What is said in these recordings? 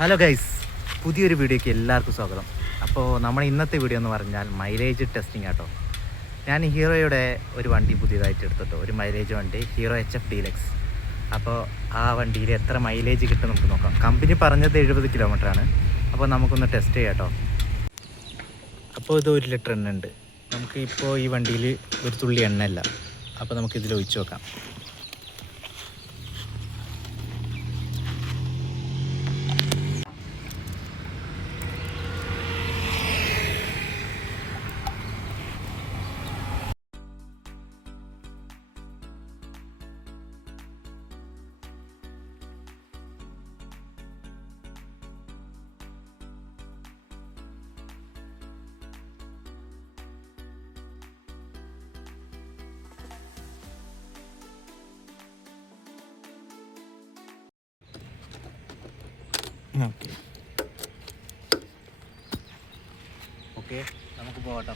Hello guys, പുതിയൊരു വീഡിയോയ്ക്ക് എല്ലാവർക്കും സ്വാഗതം. അപ്പോൾ നമ്മുടെ ഇന്നത്തെ വീഡിയോ എന്ന് പറഞ്ഞാൽ മൈലേജ് ടെസ്റ്റിംഗ് ആട്ടോ. ഞാൻ ഹീറോയുടെ ഒരു വണ്ടി പുതിയതായിട്ട് എടുത്തിട്ടോ, ഒരു മൈലേജ് വണ്ടി ഹീറോ HF ഡീലക്സ്. അപ്പോൾ ആ വണ്ടിയിൽ എത്ര മൈലേജ് കിട്ടും നമുക്ക് നോക്കാം. കമ്പനി പറഞ്ഞത് 70 കിലോമീറ്ററാണ്. അപ്പോൾ നമുക്കൊന്ന് ടെസ്റ്റ് ചെയ്യാം കേട്ടോ. അപ്പോൾ ഇത് 1 ലിറ്റർ എണ്ണ ഉണ്ട്. നമുക്ക് ഇപ്പോൾ ഈ വണ്ടിയിൽ ഒരു തുള്ളി എണ്ണയില്ല. അപ്പോൾ നമുക്കിതിൽ ഒഴിച്ച് നോക്കാം. ഓക്കെ നമുക്ക് പോകട്ടോ.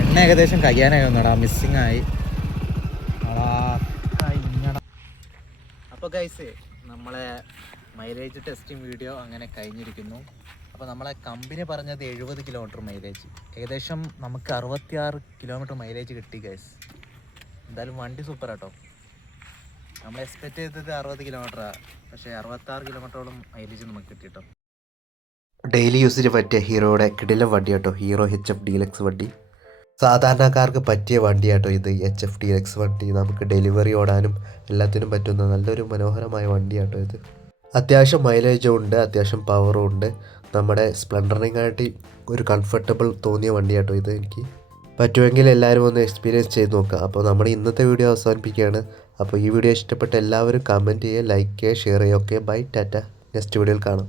എണ്ണ ഏകദേശം കഴിയാനായി ഒന്നടാ, മിസ്സിങ് ആയി. അപ്പോൾ ഗൈസ്, നമ്മളെ മൈലേജ് ടെസ്റ്റിംഗ് വീഡിയോ അങ്ങനെ കഴിഞ്ഞിരിക്കുന്നു. അപ്പോൾ നമ്മളെ കമ്പനി പറഞ്ഞത് 70 കിലോമീറ്റർ മൈലേജ്, ഏകദേശം നമുക്ക് 66 കിലോമീറ്റർ മൈലേജ് കിട്ടി ഗൈസ്. എന്തായാലും വണ്ടി സൂപ്പർ ആട്ടോ. നമ്മൾ എക്സ്പെക്റ്റ് ചെയ്തത് 60 കിലോമീറ്ററാണ്, പക്ഷേ 66 കിലോമീറ്ററോളം മൈലേജ് നമുക്ക് കിട്ടി കേട്ടോ. ഡെയിലി യൂസിന് പറ്റിയ ഹീറോയുടെ കിടിലൻ വണ്ടി കേട്ടോ, ഹീറോ HF ഡീലക്സ് വണ്ടി. സാധാരണക്കാർക്ക് പറ്റിയ വണ്ടിയാട്ടോ ഇത്, HF ഡീലക്സ് വണ്ടി. നമുക്ക് ഡെലിവറി ഓടാനും എല്ലാത്തിനും പറ്റുന്ന നല്ലൊരു മനോഹരമായ വണ്ടിയാട്ടോ ഇത്. അത്യാവശ്യം മൈലേജും ഉണ്ട്, അത്യാവശ്യം പവറും ഉണ്ട്. നമ്മുടെ സ്പ്ലെൻഡറിനെക്കാട്ടി ഒരു കംഫർട്ടബിൾ തോന്നിയ വണ്ടിയാട്ടോ ഇത്. എനിക്ക് പറ്റുമെങ്കിൽ എല്ലാവരും ഒന്ന് എക്സ്പീരിയൻസ് ചെയ്ത് നോക്കുക. അപ്പോൾ നമ്മുടെ ഇന്നത്തെ വീഡിയോ അവസാനിപ്പിക്കുകയാണ്. അപ്പോൾ ഈ വീഡിയോ ഇഷ്ടപ്പെട്ട എല്ലാവരും കമൻറ്റ് ചെയ്യുക, ലൈക്ക് ചെയ്യുക, ഷെയർ ചെയ്യുക. Okay, by, Tata. നെക്സ്റ്റ് വീഡിയോയിൽ കാണാം.